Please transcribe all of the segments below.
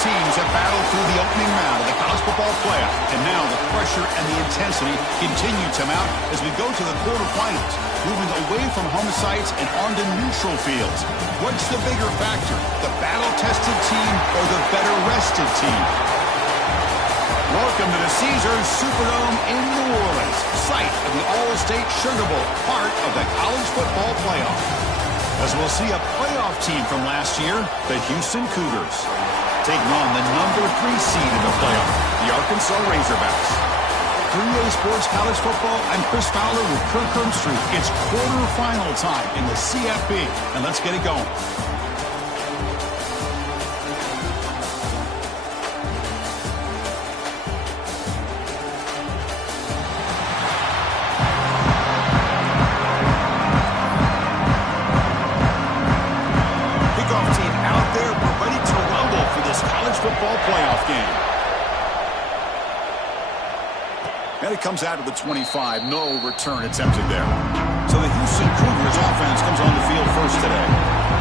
teams have battled through the opening round of the college football playoff, and now the pressure and the intensity continue to mount as we go to the quarterfinals, moving away from home sites and onto neutral fields. What's the bigger factor, the battle-tested team or the better-rested team? Welcome to the Caesars Superdome in New Orleans, site of the All-State Sugar Bowl, part of the college football playoff. As we'll see a playoff team from last year, the Houston Cougars, taking on the number 3 seed in the playoff, the Arkansas Razorbacks. 3A Sports College Football, I'm Chris Fowler with Kirk Herbstreit. It's quarterfinal time in the CFB, and let's get it going. Playoff game. And it comes out of the 25. No return attempted there. So the Houston Cougars offense comes on the field first today.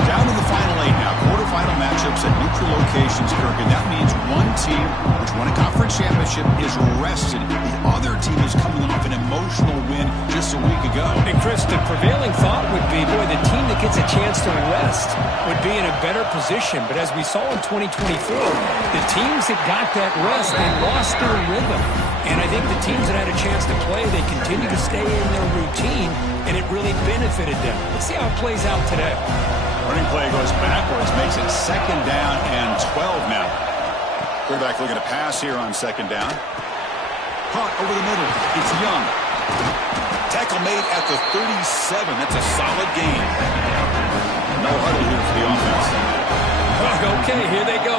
Down to the final 8 now. Quarterfinal matchups at neutral locations, Kirk. And that means one team which won a conference championship is rested. The other team is coming off an emotional win just a week ago. And Chris, the prevailing thought would be, boy, the team that gets a chance to rest would be in a better position. But as we saw in 2024, the teams that got that rest, they lost their rhythm. And I think the teams that had a chance to play, they continue to stay in their routine, and it really benefited them. Let's see how it plays out today. Running play goes backwards, makes it 2nd down and 12 now. Quarterback looking to pass here on 2nd down. Caught over the middle. It's Young. Tackle made at the 37. That's a solid gain. No huddle here for the offense. Okay, here they go.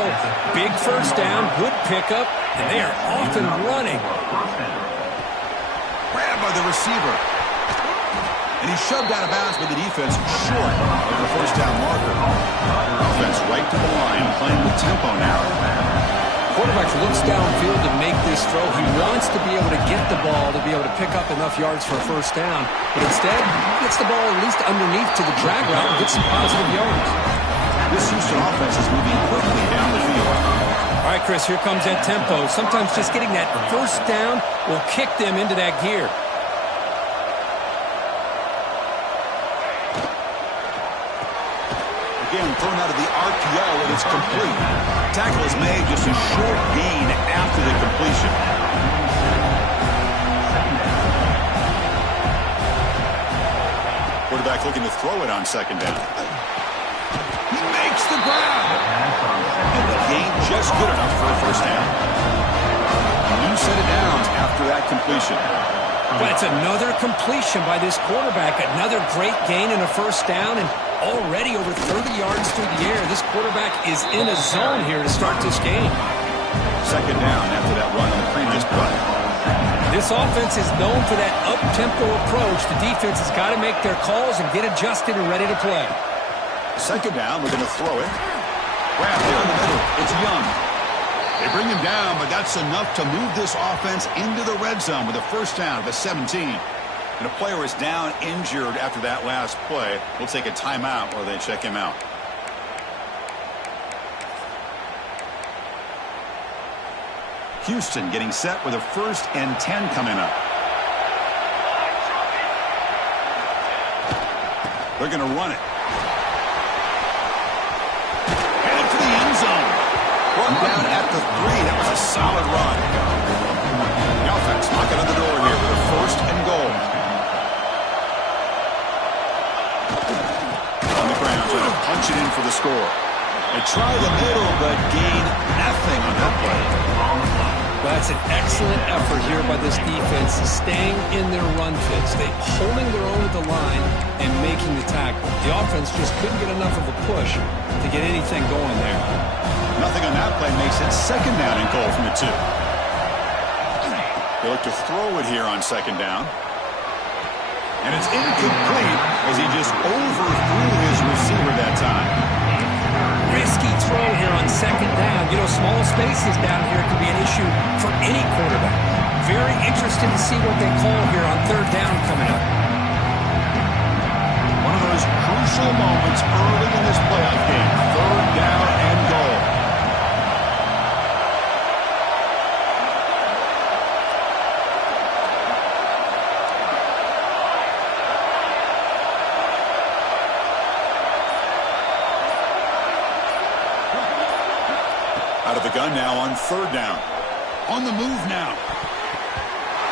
Big first down, good pickup, and they are off and running. Grabbed by the receiver. And he's shoved out of bounds by the defense short of the first down marker. Offense right to the line, playing with tempo now. Quarterback looks downfield to make this throw. He wants to be able to get the ball to be able to pick up enough yards for a first down. But instead, he gets the ball at least underneath to the drag route and gets some positive yards. This Houston offense is moving quickly down the field. All right, Chris, here comes that tempo. Sometimes just getting that first down will kick them into that gear. Again, thrown out of the RPO, and it's complete. Tackle is made, just a short gain after the completion. Quarterback looking to throw it on 2nd down. He makes the grab. And the gain just good enough for a first down. A new set of downs after that completion. But it's another completion by this quarterback. Another great gain and a first down, and already over 30 yards through the air. This quarterback is in a zone here to start this game. 2nd down after that run on the previous play. This offense is known for that up-tempo approach. The defense has got to make their calls and get adjusted and ready to play. 2nd down, we're going to throw it. Grab there in the middle. It's Young. They bring him down, but that's enough to move this offense into the red zone with a first down of the 17. And a player is down injured after that last play. We'll take a timeout while they check him out. Houston getting set with a 1st and 10 coming up. They're going to run it. Headed for the end zone. Run down at the 3. That was a solid run. The offense knocking on the door here with a 1st and goal. On the ground, trying to punch it in for the score. They try the middle, but gain nothing on that play. Well, that's an excellent effort here by this defense, staying in their run fits. They holding their own at the line and making the tackle. The offense just couldn't get enough of a push to get anything going there. Nothing on that play makes it 2nd down and goal from the 2. They look to throw it here on 2nd down. And it's incomplete as he just overthrew his receiver that time. Risky throw here on 2nd down. You know, small spaces down here can be an issue for any quarterback. Very interested to see what they call here on 3rd down coming up. One of those crucial moments early in this playoff game. 3rd down and goal. the gun now on third down. On the move now.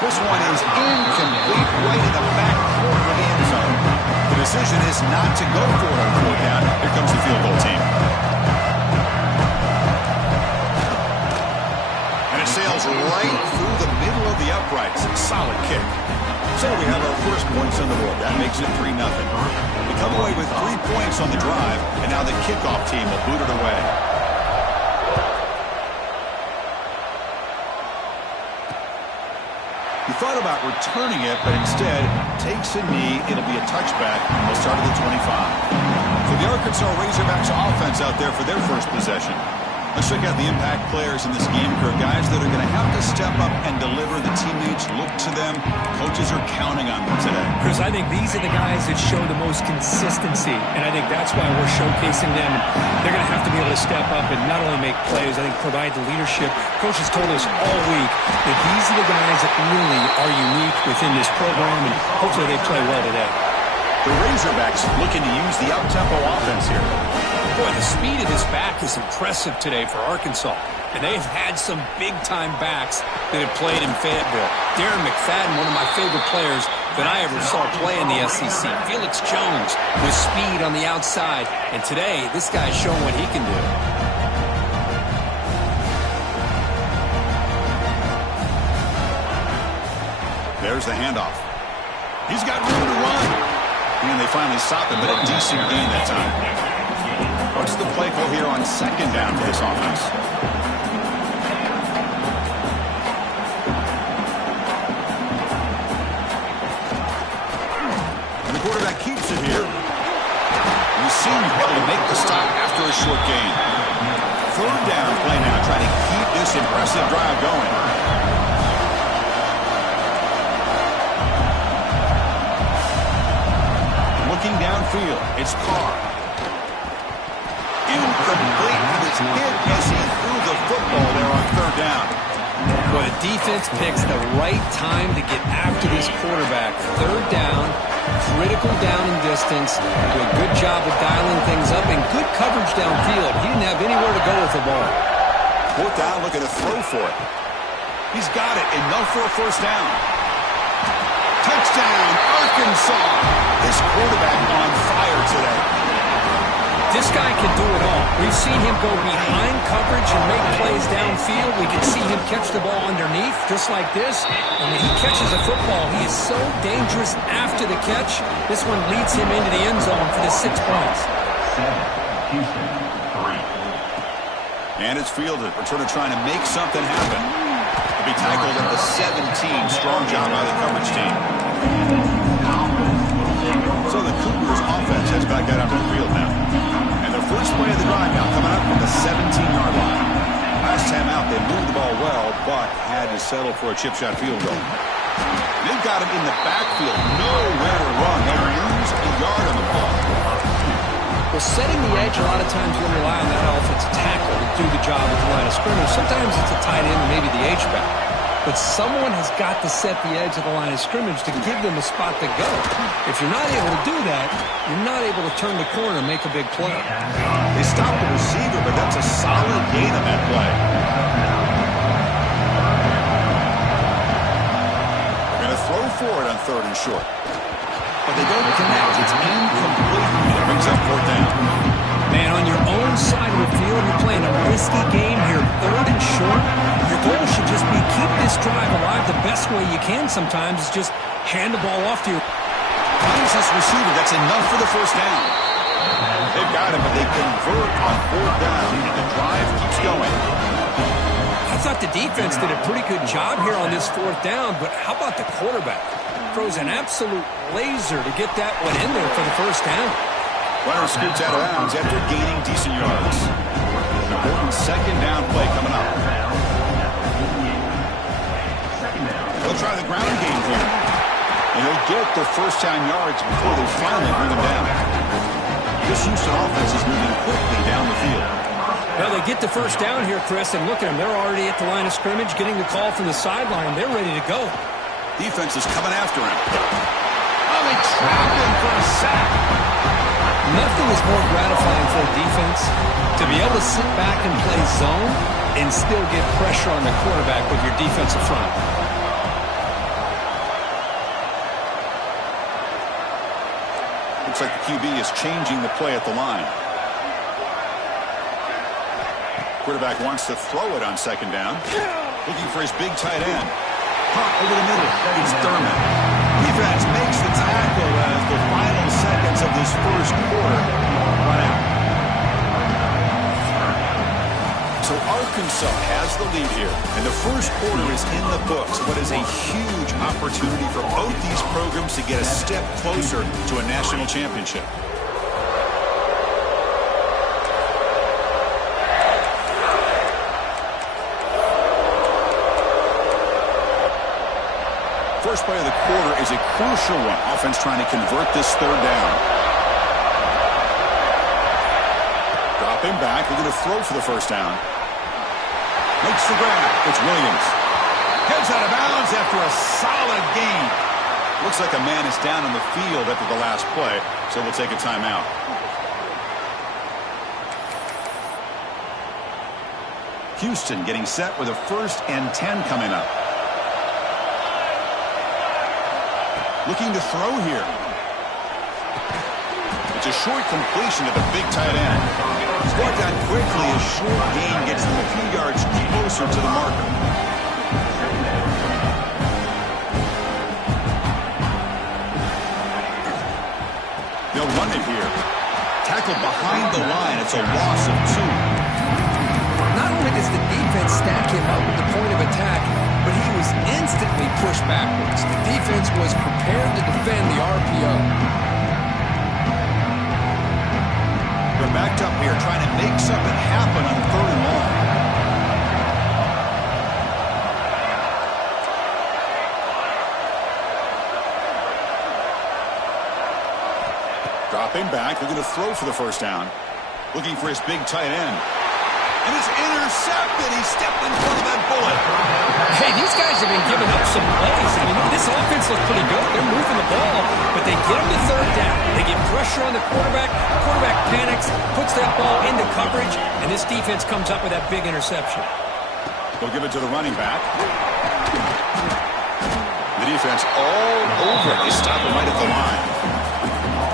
This one is incomplete, right in the back corner of the end zone. The decision is not to go for it on fourth down. Here comes the field goal team. And it sails right through the middle of the uprights. Solid kick. So we have our first points on the board. That makes it 3-0. We come away with 3 points on the drive, and now the kickoff team will boot it away. He thought about returning it, but instead takes a knee. It'll be a touchback, and we'll start at the 25. So the Arkansas Razorbacks offense out there for their first possession. Let's check out the impact players in this game crew. Guys that are going to have to step up and deliver. The teammates look to them. Coaches are counting on them today. Chris, I think these are the guys that show the most consistency, and I think that's why we're showcasing them. They're going to have to be able to step up and not only make plays, I think provide the leadership. Coach has told us all week that these are the guys that really are unique within this program, and hopefully they play well today. The Razorbacks looking to use the up-tempo offense here. Boy, the speed of this back is impressive today for Arkansas. And they've had some big-time backs that have played in Fayetteville. Darren McFadden, one of my favorite players that I ever saw play in the SEC. Felix Jones with speed on the outside. And today, this guy's showing what he can do. There's the handoff. He's got room to run. And they finally stop him, but a decent gain that time. What's the play call here on second down for this offense? And the quarterback keeps it here. And he seemed able to make the stop after a short gain. Third down play now, trying to keep this impressive drive going. Looking downfield, it's Carr. Incomplete with his hit as he threw the football there on third down. But a defense picks the right time to get after this quarterback. Third down, critical down and distance. Do a good job of dialing things up and good coverage downfield. He didn't have anywhere to go with the ball. Fourth down, looking to throw for it. He's got it, enough for a first down. Touchdown, Arkansas. This quarterback on fire today. This guy can do it all. We've seen him go behind coverage and make plays downfield. We can see him catch the ball underneath, just like this. And when he catches a football, he is so dangerous after the catch. This one leads him into the end zone for the 6 points. And it's fielded. Returner trying to make something happen. To be tackled at the 17. Strong job by the coverage team. So the Cougars offense has back out onto the field now. And the first play of the drive now coming up from the 17-yard line. Last time out, they moved the ball well, but had to settle for a chip shot field goal. They've got him in the backfield. Nowhere to run. They lose a yard on the ball. Well, setting the edge, a lot of times we'll rely on that offensive tackle to do the job at the line of scrimmage. Sometimes it's a tight end or maybe the H-back. But someone has got to set the edge of the line of scrimmage to give them a spot to go. If you're not able to do that, you're not able to turn the corner and make a big play. They stopped the receiver, but that's a solid gain on that play. They're going to throw for it on third and short. But they don't connect. It's incomplete. It brings up fourth down. Man, on your own side of the field, you're playing a risky game here, third and short. Your goal should just be keep this drive alive the best way you can sometimes is just hand the ball off to your... Finds this receiver. That's enough for the first down. They've got it, but they convert on fourth down, and the drive keeps going. I thought the defense did a pretty good job here on this fourth down, but how about the quarterback? Throws an absolute laser to get that one in there for the first down. Runner scoots out of bounds after gaining decent yards. An important second down play coming up. They'll try the ground game here. And they'll get the first down yards before they finally bring them down. This Houston offense is moving quickly down the field. Well, they get the first down here, Chris, and look at them. They're already at the line of scrimmage, getting the call from the sideline. They're ready to go. Defense is coming after him. Oh, they trap him for a sack. Nothing is more gratifying for a defense to be able to sit back and play zone and still get pressure on the quarterback with your defensive front. Looks like the QB is changing the play at the line. Quarterback wants to throw it on second down. Looking for his big tight end. Pop over the middle. It's Thurman. Defense makes the tackle as the final seconds of this first quarter run out. So Arkansas has the lead here, and the first quarter is in the books. What is a huge opportunity for both these programs to get a step closer to a national championship. First play of the quarter is a crucial one. Offense trying to convert this third down. Dropping back. We're going to throw for the first down. Makes the grab. It's Williams. Heads out of bounds after a solid gain. Looks like a man is down on the field after the last play, so we'll take a timeout. Houston getting set with a 1st and 10 coming up. Looking to throw here. It's a short completion to the big tight end. He's brought down quickly. A short gain gets him a few yards closer to the marker. They'll run it here. Tackled behind the line. It's a loss of 2. Not only does the defense stack him up at the point of attack, but he was instantly pushed backwards. The defense was prepared to defend the RPO. They're backed up here trying to make something happen on 3rd and long. Dropping back. They're going to throw for the first down. Looking for his big tight end. And it's intercepted. He stepped in front of that bullet. Hey, these guys have been giving up some plays. I mean, this offense looks pretty good. They're moving the ball, but they get him to 3rd down. They get pressure on the quarterback. The quarterback panics, puts that ball into coverage, and this defense comes up with that big interception. They'll give it to the running back. The defense all over. They stop him right at the line.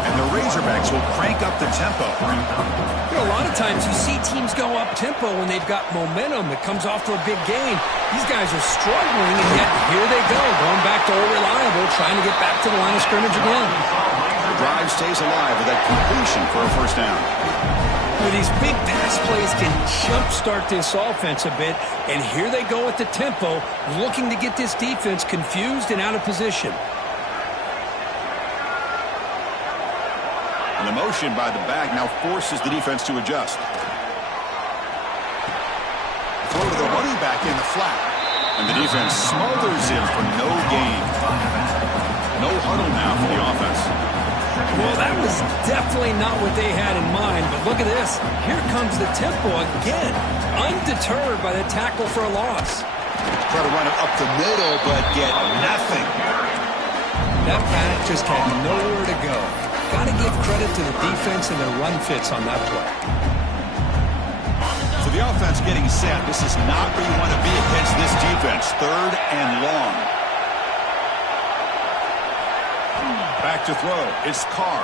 And the Razorbacks will crank up the tempo. You know, a lot of times you see teams go up-tempo when they've got momentum that comes off for a big gain. These guys are struggling, and yet here they go, going back to old reliable, trying to get back to the line of scrimmage again. The drive stays alive with that completion for a first down. Well, these big pass plays can jumpstart this offense a bit, and here they go at the tempo, looking to get this defense confused and out of position. And the motion by the back now forces the defense to adjust. Throw to the running back in the flat. And the defense smothers him for no gain. No huddle now for the offense. Well, that was definitely not what they had in mind, but look at this. Here comes the tempo again, undeterred by the tackle for a loss. Try to run it up the middle, but get nothing. That back just had nowhere to go. Got to give credit to the defense and their run fits on that play. So the offense getting set. This is not where you want to be against this defense. 3rd and long. Back to throw. It's Carr.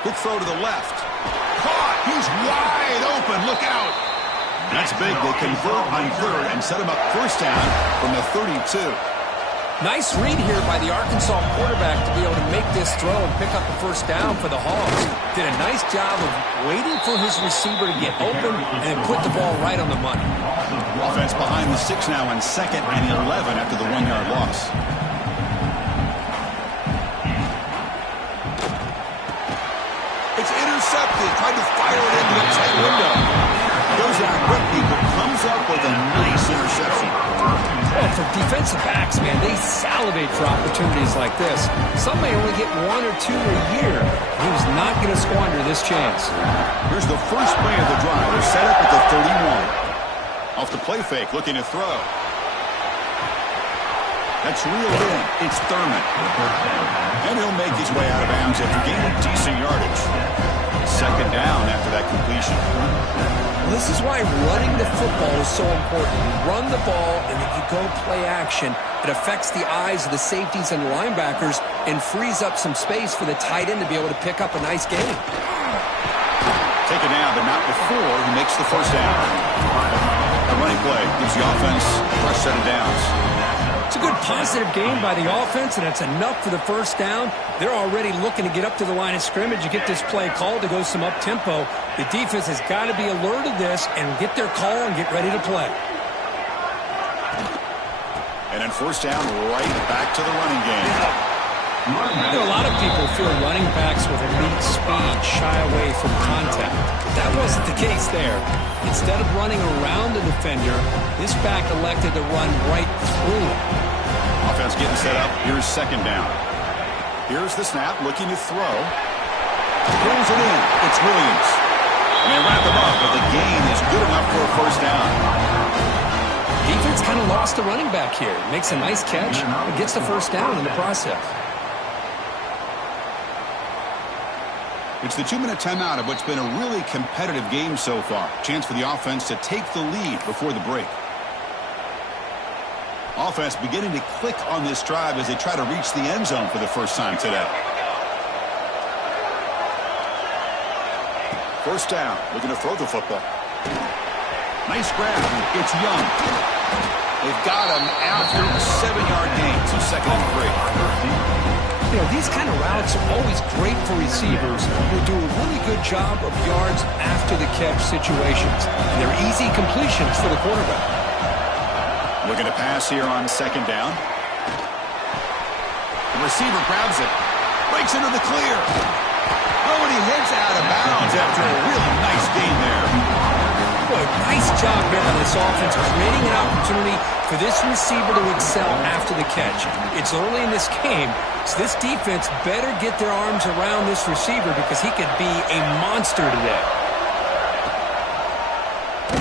Quick throw to the left. Caught. He's wide open. Look out. That's big. They convert on 3rd and set him up first down from the 32. Nice read here by the Arkansas quarterback to be able to make this throw and pick up the first down for the Hogs. Did a nice job of waiting for his receiver to get open and put the ball right on the money. Offense behind the 6 now on 2nd and 11 after the 1-yard loss. It's intercepted. Tried to fire it into the tight window. Goes out quickly, but comes up with a nice interception. Well, for defensive backs, man, they salivate for opportunities like this. Some may only get 1 or 2 a year. He was not going to squander this chance. Here's the first play of the drive. They're set up at the 31. Off the play fake, looking to throw. That's reeled in. It's Thurman. And he'll make his way out of bounds after gaining decent yardage. Second down after that completion. Well, this is why running the football is so important. You run the ball, and then you go play action. It affects the eyes of the safeties and linebackers and frees up some space for the tight end to be able to pick up a nice gain. Take it down, but not before he makes the first down. A running play gives the offense a fresh set of downs. It's a good positive game by the offense, and it's enough for the first down. They're already looking to get up to the line of scrimmage. You get this play called to go some up-tempo. The defense has got to be alert of this and get their call and get ready to play. And then first down, right back to the running game. You know, a lot of people feel running backs with elite speed shy away from contact. But that wasn't the case there. Instead of running around the defender, this back elected to run right through him. Offense getting set up. Here's second down. Here's the snap, looking to throw. Pulls it in. It's Williams. And they wrap him up, but the gain is good enough for a first down. Defense kind of lost the running back here. Makes a nice catch and gets the first down in the process. It's the 2-minute timeout of what's been a really competitive game so far. Chance for the offense to take the lead before the break. Offense beginning to click on this drive as they try to reach the end zone for the first time today. First down, looking to throw the football. Nice grab. It's Young. They've got him after a 7-yard gain, so second and 3. You know, these kind of routes are always great for receivers who do a really good job of yards after the catch situations. And they're easy completions for the quarterback. Looking to pass here on second down. The receiver grabs it. Breaks into the clear. Oh, and he heads out of bounds after a really nice gain there. Boy, nice job here on this offense, creating an opportunity for this receiver to excel after the catch. It's early in this game, so this defense better get their arms around this receiver because he could be a monster today.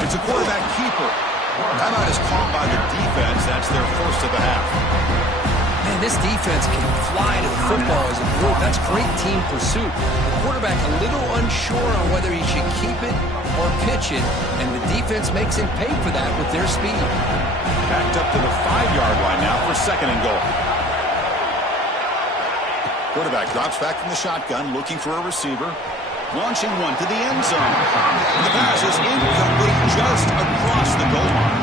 It's a quarterback keeper. Timeout is called by the defense. That's their first of the half. Man, this defense can fly to the football as a group. That's great team pursuit. The quarterback a little unsure on whether he should keep it or pitch it, and the defense makes him pay for that with their speed. Backed up to the 5-yard line now for second and goal. Quarterback drops back from the shotgun, looking for a receiver. Launching one to the end zone. The pass is incomplete just across the goal line.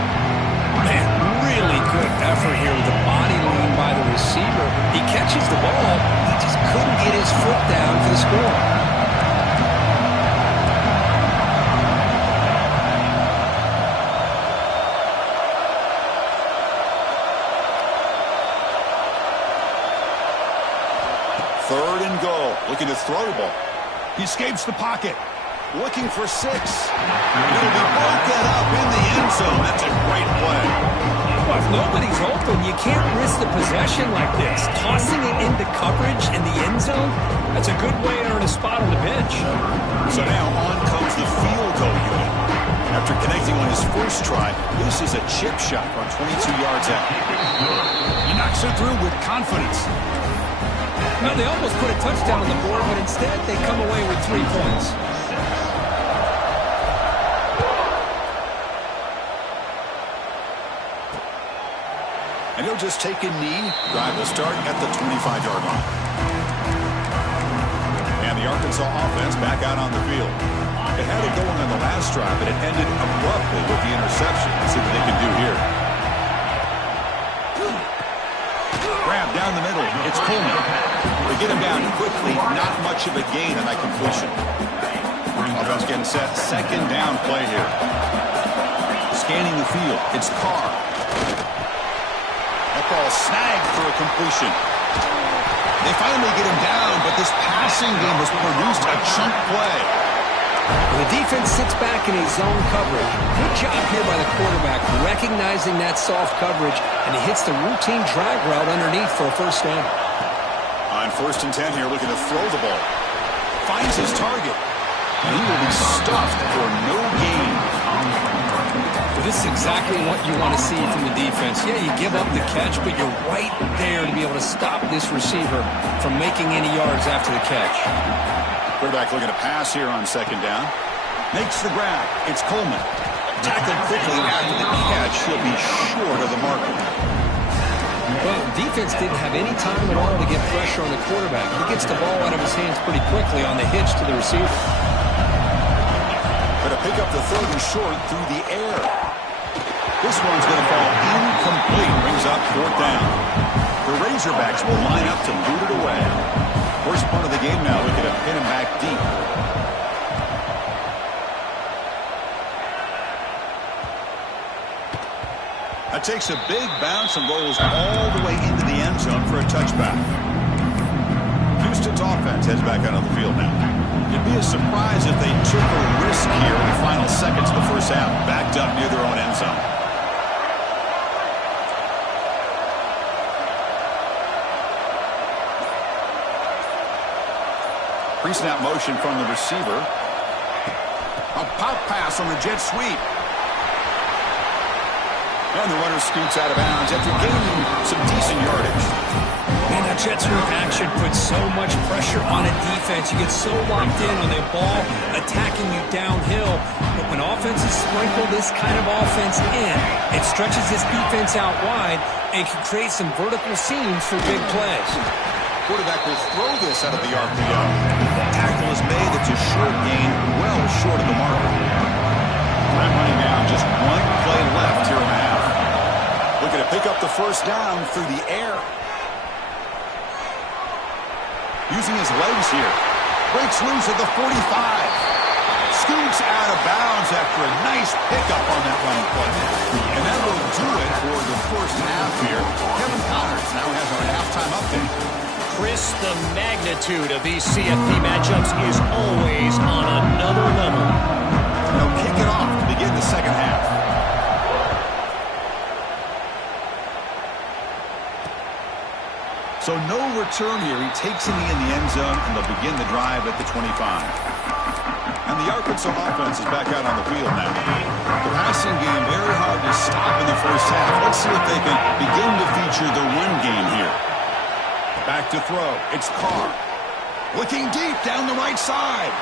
Man, really good effort here with the body lean by the receiver. He catches the ball. He just couldn't get his foot down for the score. Third and goal. Looking to throw the ball. He escapes the pocket. Looking for 6. It'll be broken up in the end zone. That's a great play. Well, if nobody's open, you can't risk the possession like this. Tossing it into coverage in the end zone, that's a good way to earn a spot on the bench. So now on comes the field goal unit. After connecting on his first try, this is a chip shot from 22 yards out. He knocks it through with confidence. Well, they almost put a touchdown on the board, but instead they come away with 3 points. And he'll just take a knee. Drive will start at the 25-yard line. And the Arkansas offense back out on the field. They had it going on the last drive, but it ended abruptly with the interception. Let's see what they can do here. Grab down the middle. It's Coleman. They get him down quickly. Not much of a gain on that completion. Offense getting set. Second down play here. Scanning the field. It's Carr. That ball snagged for a completion. They finally get him down, but this passing game has produced a chunk play. The defense sits back in a zone coverage. Good job here by the quarterback, recognizing that soft coverage, and he hits the routine drag route underneath for a first down. On 1st and 10 here, looking to throw the ball. Finds his target, and he will be stuffed for no gain. This is exactly what you want to see from the defense. Yeah, you give up the catch, but you're right there to be able to stop this receiver from making any yards after the catch. Quarterback looking to pass here on second down. Makes the grab. It's Coleman. Tackled quickly after the catch. He'll be short of the marker. Well, defense didn't have any time at all to get pressure on the quarterback. He gets the ball out of his hands pretty quickly on the hitch to the receiver. Going to pick up the third and short through the air. This one's going to fall incomplete. Brings up fourth down. The Razorbacks will line up to boot it away. First part of the game now. Looking to pin him back deep. That takes a big bounce and rolls all the way into the end zone for a touchback. Houston's offense heads back out on the field now. It'd be a surprise if they took a risk here in the final seconds of the first half, backed up near their own end zone. Pre-snap motion from the receiver. A pop pass on the jet sweep. And the runner scoots out of bounds after gaining some decent yardage. And that jet sweep action puts so much pressure on a defense. You get so locked in on the ball attacking you downhill. But when offenses sprinkle this kind of offense in, it stretches this defense out wide and can create some vertical seams for big plays. Quarterback will throw this out of the RPO. Tackle is made. It's a short gain, well short of the marker. Time running down. Just one play left here in the half. Looking to pick up the first down through the air. Using his legs here. Breaks loose at the 45. Scoots out of bounds after a nice pickup on that running play. And that will do it for the first half here. Kevin Connors now has our halftime update. Chris, the magnitude of these CFP matchups is always on another level. They'll kick it off to begin the second half. So no return here. He takes it in the end zone, and they'll begin the drive at the 25. And the Arkansas offense is back out on the field now. The passing game very hard to stop in the first half. Let's see if they can begin to feature the run game here. Back to throw. It's Carr. Looking deep down the right side.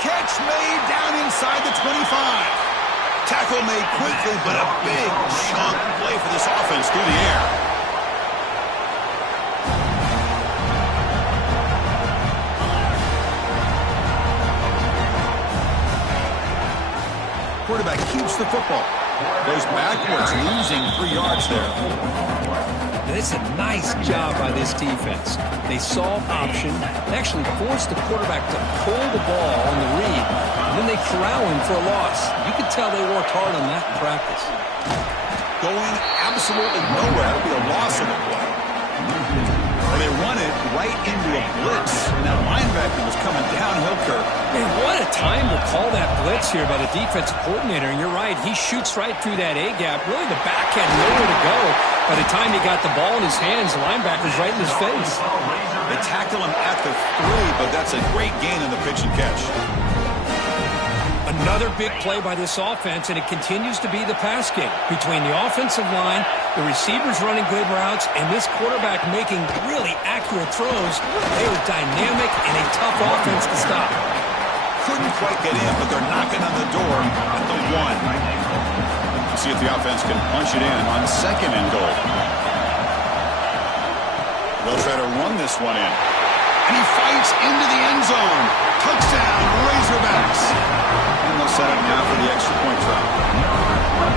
Catch made down inside the 25. Tackle made quickly, but a big chunk play for this offense through the air. Quarterback keeps the football. Goes backwards, losing 3 yards there. It's a nice job by this defense. They saw option, they actually forced the quarterback to pull the ball on the read, and then they corral him for a loss. You could tell they worked hard on that in practice. Going absolutely nowhere. It'll be a loss of the play. They run it right into a blitz. Now linebacker was coming downhill curve. Man, what a time to call that blitz here by the defensive coordinator. And you're right, he shoots right through that A-gap. Really, the back had nowhere to go. By the time he got the ball in his hands, the linebacker's right in his face. They tackle him at the 3, but that's a great gain in the pitch and catch. Another big play by this offense, and it continues to be the pass game. Between the offensive line, the receivers running good routes, and this quarterback making really accurate throws, they are dynamic and a tough offense to stop. Couldn't quite get in, but they're knocking on the door at the 1. See if the offense can punch it in on second and goal. They'll try to run this one in. And he fights into the end zone. Touchdown, Razorbacks. And they'll set up now for the extra point try.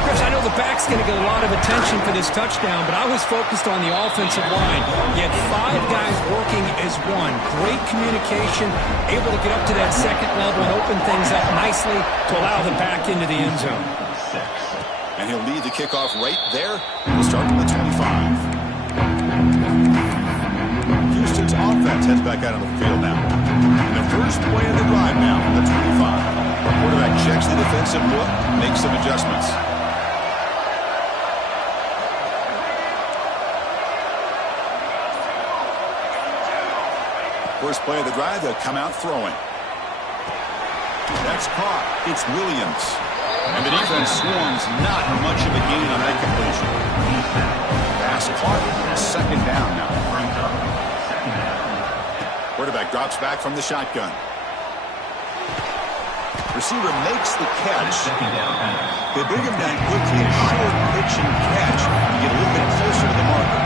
Chris, I know the back's going to get a lot of attention for this touchdown, but I was focused on the offensive line. You had 5 guys working as one. Great communication, able to get up to that second level and open things up nicely to allow the back into the end zone. And he'll lead the kickoff right there. We'll start from the 25. Houston's offense heads back out on the field now. And the first play of the drive now from the 25. Quarterback checks the defensive look, makes some adjustments. First play of the drive, they'll come out throwing. That's caught. It's Williams. And the defense swarms, not much of a gain on that completion. Pass caught. Second down now. Quarterback drops back from the shotgun. Receiver makes the catch. They bring him down quickly. A short pitch and catch to get a little bit closer to the marker.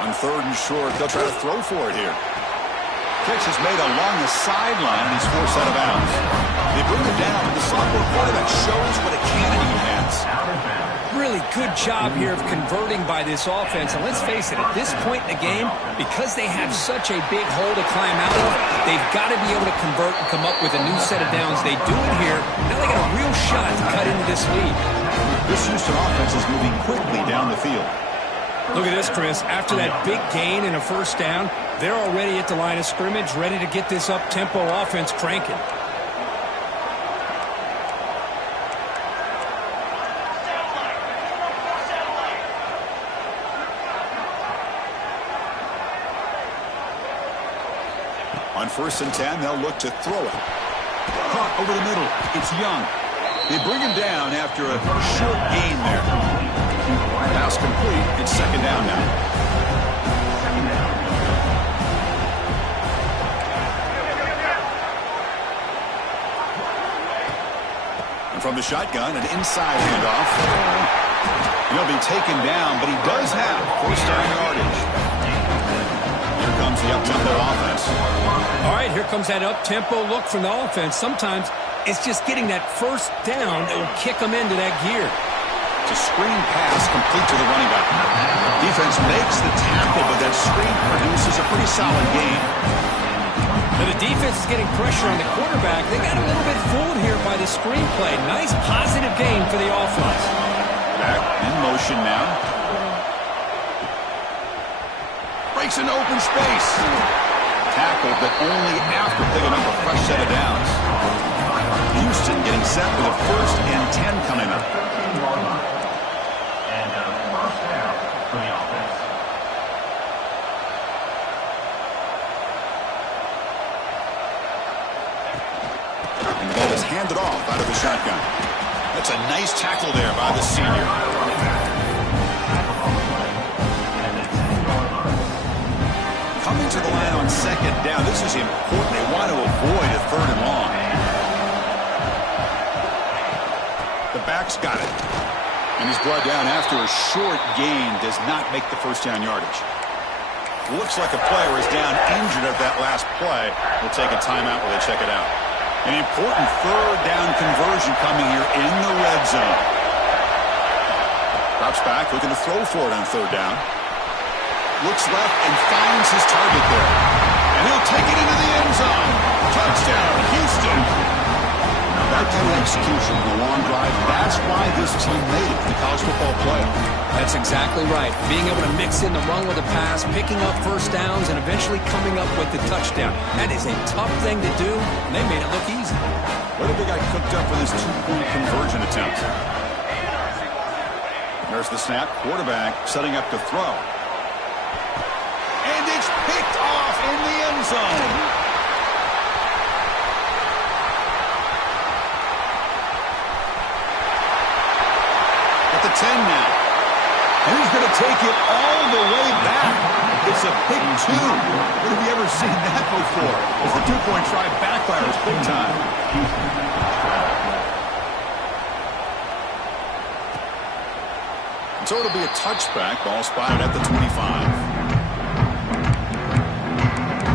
On third and short, they'll try to throw for it here. Catch is made along the sideline, and he's forced out of bounds. They bring him down, and the sophomore quarterback shows what a cannon he has. Really good job here of converting by this offense. And let's face it, at this point in the game, because they have such a big hole to climb out of, they've got to be able to convert and come up with a new set of downs. They do it here. Now they got a real shot to cut into this lead. This Houston offense is moving quickly down the field. Look at this, Chris. After that big gain and a first down, they're already at the line of scrimmage, ready to get this up-tempo offense cranking. On 1st and 10, they'll look to throw it. Caught over the middle. It's Young. They bring him down after a short gain there. Pass complete. It's second down now. And from the shotgun, an inside handoff. He'll be taken down, but he does have first down yardage. Here comes the up-tempo offense. All right, here comes that up-tempo look from the offense. Sometimes it's just getting that first down that will kick them into that gear. It's a screen pass complete to the running back. Defense makes the tackle, but that screen produces a pretty solid gain. Now the defense is getting pressure on the quarterback. They got a little bit fooled here by the screen play. Nice positive gain for the offense. Back in motion now. Breaks into open space. Tackled, but only after picking up a fresh set of downs. Houston getting set with a 1st and 10 coming up. And the ball is handed off out of the shotgun. That's a nice tackle there by the senior. Coming to the line on second down. This is important. They want to avoid a 3rd and long. The back's got it. And he's brought down after a short gain. Does not make the first down yardage. Looks like a player is down injured at that last play. We'll take a timeout while they check it out. An important 3rd down conversion coming here in the red zone. Drops back, looking to throw for it on 3rd down. Looks left and finds his target there. And he'll take it into the end zone. Touchdown, Houston. That kind of execution of the long drive, that's why this team made it to the college football playoff. That's exactly right. Being able to mix in the run with a pass, picking up first downs, and eventually coming up with the touchdown. That is a tough thing to do, and they made it look easy. What have they got cooked up for this 2-point conversion attempt? There's the snap. Quarterback setting up to throw. And it's picked off in the end zone. At the 10 now. And he's going to take it all the way back. It's a big 2. When have you ever seen that before? As the 2-point try backfires big time. So it'll be a touchback. Ball spotted at the 25.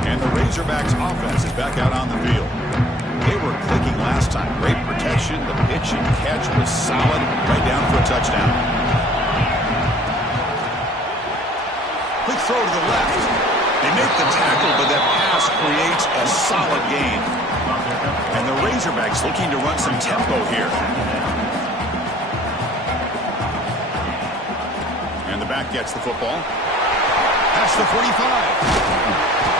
And the Razorbacks offense is back out on the field. They were clicking last time. Great protection. The pitch and catch was solid. Right down for a touchdown. Quick throw to the left. They make the tackle, but that pass creates a solid gain. And the Razorbacks looking to run some tempo here. And the back gets the football. That's the 45.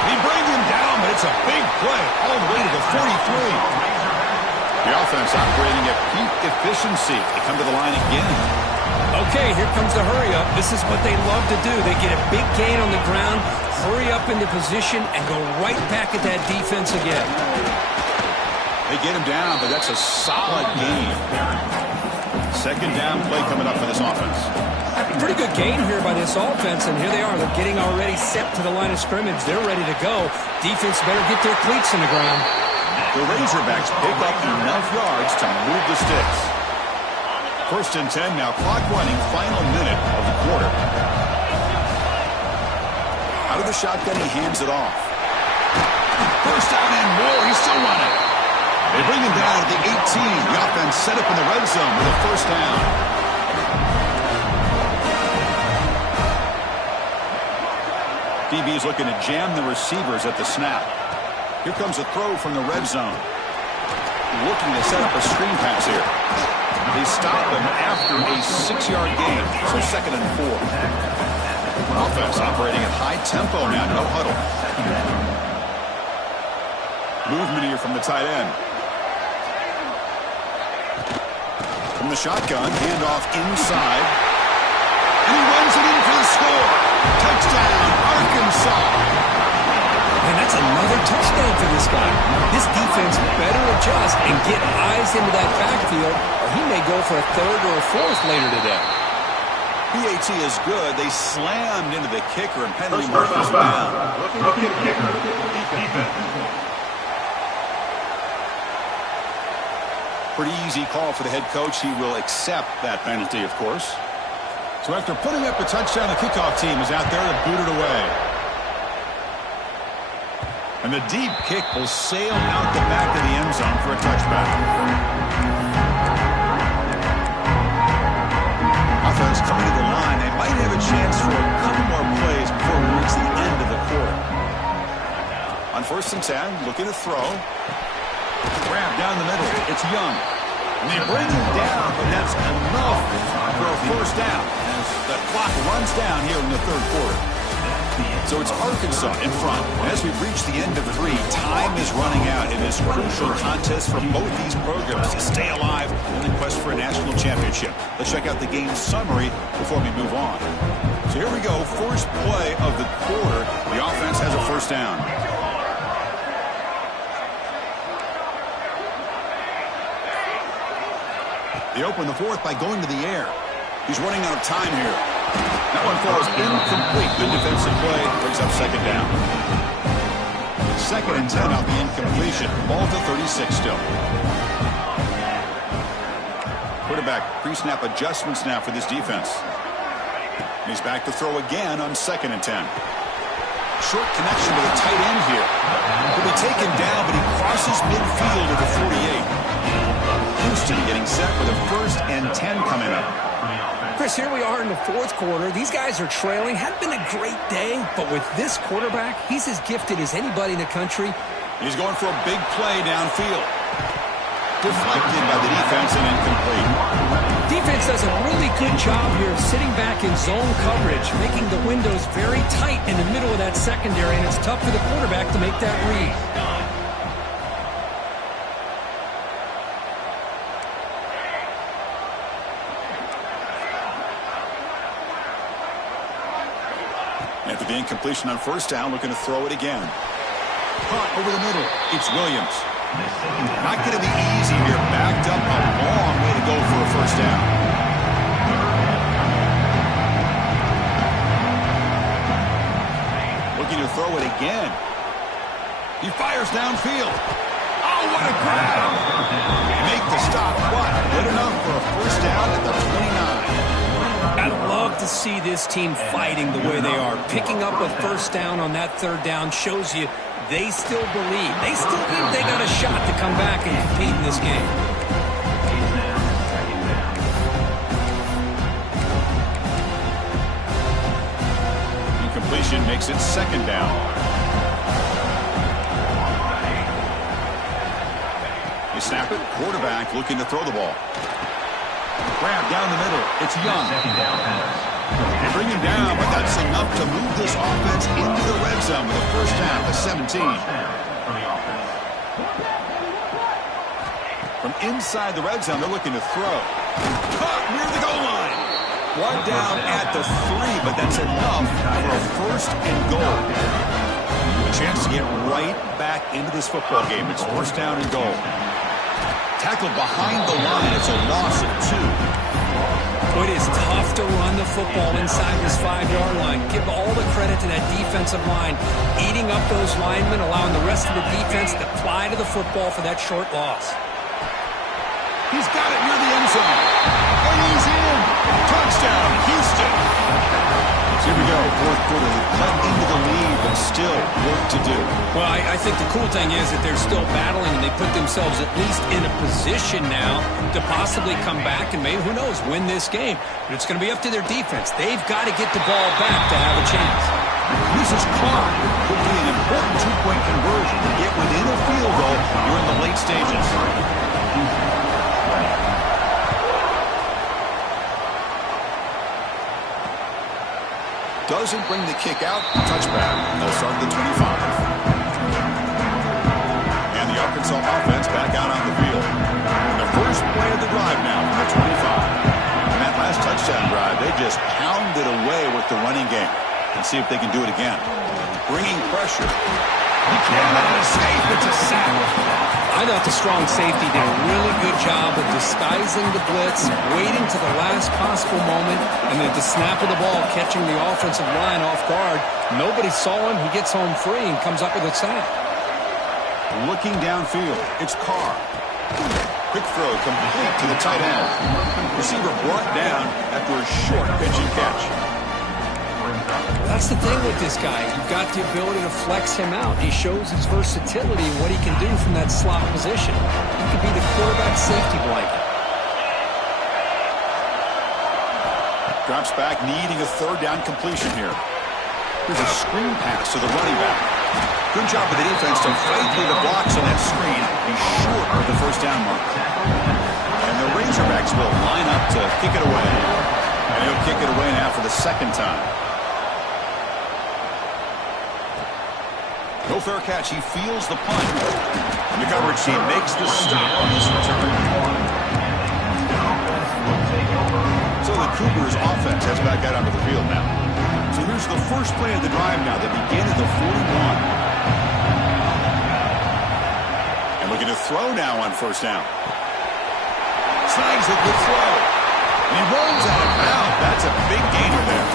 He brings him down, but it's a big play all the way to the 43. The offense operating at peak efficiency. They come to the line again. Okay, here comes the hurry-up. This is what they love to do. They get a big gain on the ground, hurry up into position, and go right back at that defense again. They get him down, but that's a solid gain. Second down play coming up for this offense. Pretty good gain here by this offense, and here they are. They're getting already set to the line of scrimmage. They're ready to go. Defense better get their cleats in the ground. The Razorbacks pick up enough yards to move the sticks. 1st and 10 now, clock running, final minute of the quarter. Out of the shotgun, he hands it off. First down and more, he's still running. They bring him down at the 18. The offense set up in the red zone with a first down. DB is looking to jam the receivers at the snap. Here comes a throw from the red zone. Looking to set up a screen pass here. They stop him after a 6-yard gain, so 2nd and 4. Offense operating at high tempo now, no huddle. Movement here from the tight end. From the shotgun, handoff inside. And he runs it in for the score. Touchdown, Arkansas. And that's another touchdown for this guy. This defense better adjust and get eyes into that backfield, or he may go for a 3rd or a 4th later today. PAT is good. They slammed into the kicker and penalty markers down. Look at kicker. Defense. Pretty easy call for the head coach. He will accept that penalty, of course. So after putting up a touchdown, the kickoff team is out there to boot it away. And the deep kick will sail out the back of the end zone for a touchback. Offense coming to the line. They might have a chance for a couple more plays before we reach the end of the quarter. On 1st and 10, looking to throw. Grab down the middle. It's Young. And they bring him down, but that's enough for a first down as the clock runs down here in the 3rd quarter. So it's Arkansas in front. As we've reached the end of 3, time is running out in this crucial contest for both these programs to stay alive in the quest for a national championship. Let's check out the game summary before we move on. So here we go. First play of the quarter. The offense has a first down. They open the 4th by going to the air. He's running out of time here. That one falls incomplete. Good defensive play. Brings up 2nd down. 2nd and 10 out the incompletion. Ball to 36 still. Quarterback pre-snap adjustments now for this defense. And he's back to throw again on 2nd and 10. Short connection with a tight end here. He'll be taken down, but he crosses midfield at the 48. Houston getting set with a 1st and 10 coming up. Chris, here we are in the 4th quarter. These guys are trailing. Hadn't been a great day, but with this quarterback, he's as gifted as anybody in the country. He's going for a big play downfield. Deflected by the defense and incomplete. Defense does a really good job here of sitting back in zone coverage, making the windows very tight in the middle of that secondary, and it's tough for the quarterback to make that read. After the incompletion on 1st down, looking to throw it again. Caught over the middle. It's Williams. Not going to be easy here. Backed up a long way to go for a first down. Looking to throw it again. He fires downfield. Oh, what a grab! Make the stop, but good enough for a first down at the 29. I'd love to see this team fighting the way they are. Picking up a first down on that 3rd down shows you they still believe. They still think they got a shot to come back and compete in this game. Incompletion makes it 2nd down. They snap it. Quarterback looking to throw the ball. grab down the middle. It's Young. Second down pass. They bring him down, but that's enough to move this offense into the red zone with a first down to 17. From the offense. From inside the red zone, they're looking to throw. Caught near the goal line. One down at the 3, but that's enough for a first and goal. A chance to get right back into this football game. It's first down and goal. Tackled behind the line. It's a loss of 2. It is tough to run the football inside this 5-yard line. Give all the credit to that defensive line, eating up those linemen, allowing the rest of the defense to fly to the football for that short loss. He's got it near the end zone. And he's in. Touchdown, Houston. Here we go, fourth quarter. They cut into the lead, but still work to do. Well, I think the cool thing is that they're still battling, and they put themselves at least in a position now to possibly come back and maybe, who knows, win this game. But it's going to be up to their defense. They've got to get the ball back to have a chance. This is caught. Could be an important two-point conversion to get within a field goal. You're in the late stages. Doesn't bring the kick out. Touchback. They'll start at the 25. And the Arkansas offense back out on the field. The first play of the drive now from the 25. And that last touchdown drive, they just pounded away with the running game. And see if they can do it again. Bringing pressure. He can't let it escape. It's a sack. I thought the strong safety did a really good job of disguising the blitz, waiting to the last possible moment, and then at the snap of the ball, catching the offensive line off guard. Nobody saw him. He gets home free and comes up with a sack. Looking downfield, it's Carr. Quick throw complete to the tight end. Receiver brought down after a short pitch and catch. That's the thing with this guy. You've got the ability to flex him out. He shows his versatility and what he can do from that slot position. He could be the quarterback safety blanket. Drops back, needing a third down completion here. Here's a screen pass to the running back. Good job of the defense to fight through the blocks on that screen. He's short of the first down mark. And the Razorbacks will line up to kick it away. And he'll kick it away now for the second time. No fair catch. He feels the punt. And the coverage team makes the stop on this return. So the Cougars offense heads back out onto the field now. So here's the first play of the drive now. They begin at the 41. And looking to throw now on first down. Snags a good throw. And he runs out of bounds. That's a big gainer there.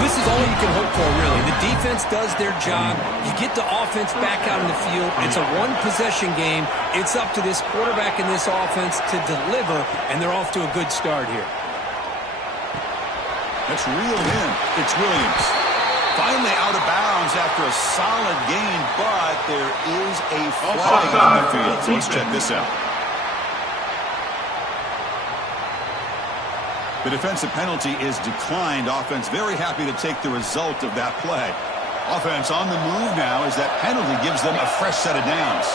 This is all you can hope for, really. The defense does their job. You get the offense back out in the field. It's a one-possession game. It's up to this quarterback and this offense to deliver, and they're off to a good start here. That's reeled in. It's Williams. Finally out of bounds after a solid gain, but there is a flag on the field. So let's check this out. The defensive penalty is declined. Offense very happy to take the result of that play. Offense on the move now as that penalty gives them a fresh set of downs.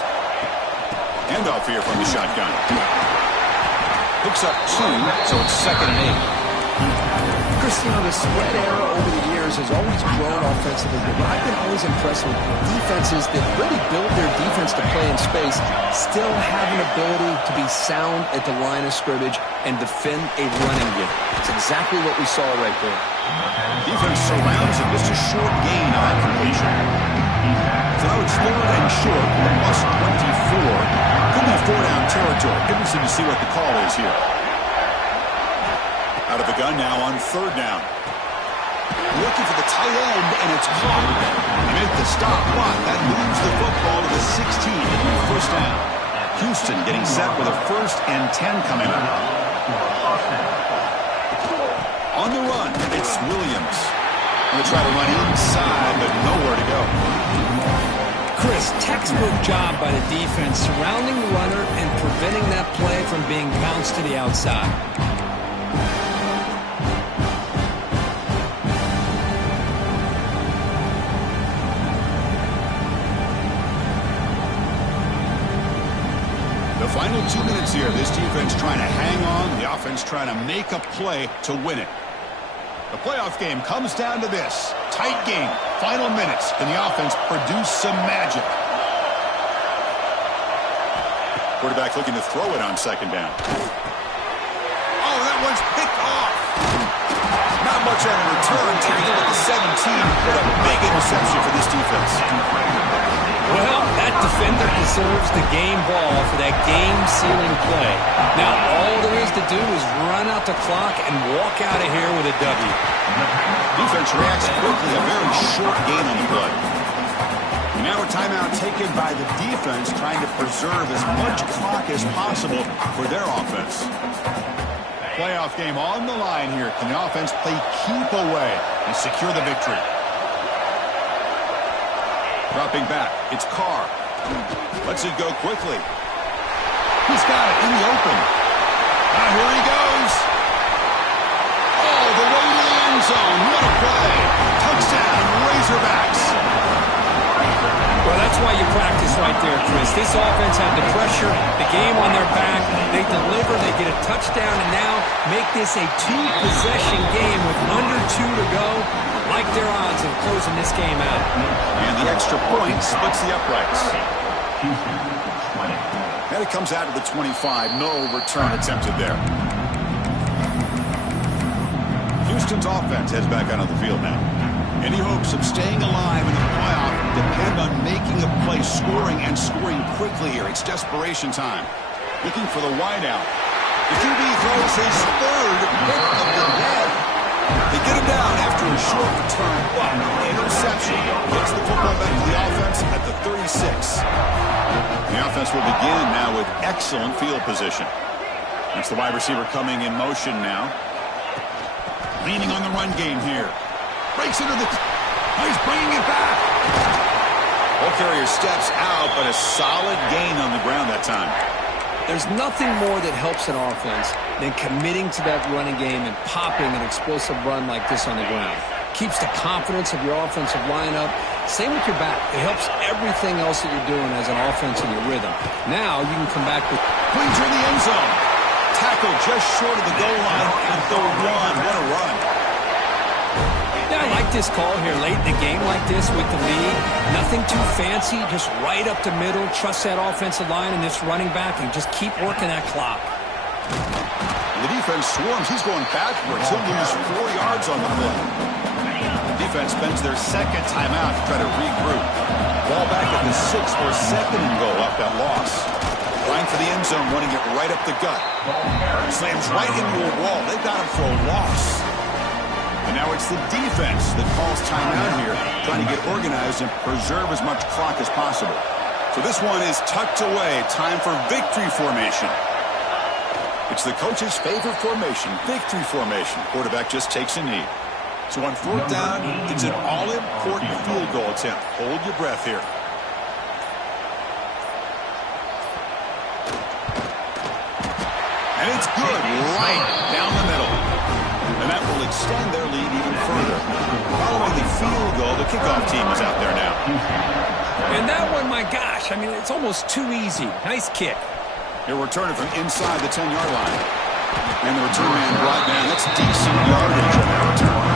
Handoff here from the shotgun. Picks up 2, so it's 2nd and 8. Cristiano, the spread era over the years has always grown offensively, but I've been always impressed with defenses that really build their defense to play in space, still have an ability to be sound at the line of scrimmage and defend a running game. It's exactly what we saw right there. Defense surrounds him, just a short gain on that completion. So now it's 3rd and short, plus 24. Could be 4-down territory. Interesting to see what the call is here. Out of the gun now on 3rd down. Looking for the tight end, and it's caught. They make the stop, but that moves the football to the 16. It'll be first down. Houston getting set with a 1st and 10 coming up. On the run, it's Williams. Going to try to run inside, but nowhere to go. Chris, textbook job by the defense surrounding the runner and preventing that play from being bounced to the outside. The final Final 2 minutes here. This defense trying to hang on. The offense trying to make a play to win it. The playoff game comes down to this. Tight game. Final minutes. Can the offense produce some magic? Quarterback looking to throw it on second down. Oh, that one's picked off. Not much on a return. Tackled at the 17. What a big interception for this defense. Well, that defender deserves the game ball for that game-sealing play. Now, all there is to do is run out the clock and walk out of here with a W. Defense reacts quickly. A very short gain on the play. And now a timeout taken by the defense, trying to preserve as much clock as possible for their offense. Playoff game on the line here. Can the offense play keep away and secure the victory? Dropping back, it's Carr. Lets it go quickly. He's got it in the open. Now here he goes. Oh, the way to the end zone. What a play. Touchdown, Razorbacks. Well, that's why you practice right there, Chris. This offense had the pressure, the game on their back. They deliver, they get a touchdown, and now make this a two-possession game with under 2 to go. Like their odds of closing this game out. And the extra point splits the uprights. And it comes out of the 25. No return attempted there. Houston's offense heads back onto the field now. Any hopes of staying alive in the playoff depend on making a play, scoring, and scoring quickly here. It's desperation time. Looking for the wideout. The QB throws his third hit of the day. They get him down after a short return, but interception gets the football back to the offense at the 36. The offense will begin now with excellent field position. It's the wide receiver coming in motion now. Leaning on the run game here. Breaks into the... He's bringing it back. Ball carrier steps out, but a solid gain on the ground that time. There's nothing more that helps an offense than committing to that running game and popping an explosive run like this on the ground. Keeps the confidence of your offensive lineup. Same with your back. It helps everything else that you're doing as an offense in your rhythm. Now you can come back with... Brings her in the end zone. Tackle just short of the goal line at the 1. What a run. Yeah, I like this call here late in the game like this with the lead. Nothing too fancy, just right up the middle. Trust that offensive line and this running back and just keep working that clock. The defense swarms. He's going backwards. He'll lose 4 yards on the play. The defense spends their second timeout to try to regroup. Ball back at the 6 for second and goal off that loss. Trying for the end zone, running it right up the gut. Slams right into a wall. They've got him for a loss. And now it's the defense that calls timeout here, trying to get organized and preserve as much clock as possible. So this one is tucked away. Time for victory formation. It's the coach's favorite formation, victory formation. Quarterback just takes a knee. So on 4th down, it's an all-important field goal attempt. Hold your breath here. And it's good, right down the middle. And that will extend their lead even further. Following the field goal, the kickoff team is out there now. And that one, my gosh, I mean, it's almost too easy. Nice kick. He'll return it from inside the 10-yard line. And the return man brought down. That's decent yardage on that return.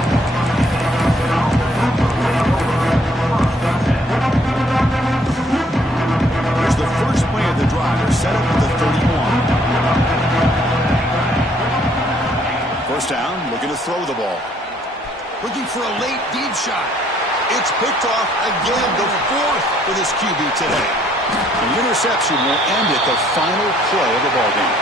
Here's the first play of the drive. They're set up at the 31. First down, looking to throw the ball. Looking for a late deep shot. It's picked off again, the 4th for this QB today. The interception will end it, the final play of the ballgame.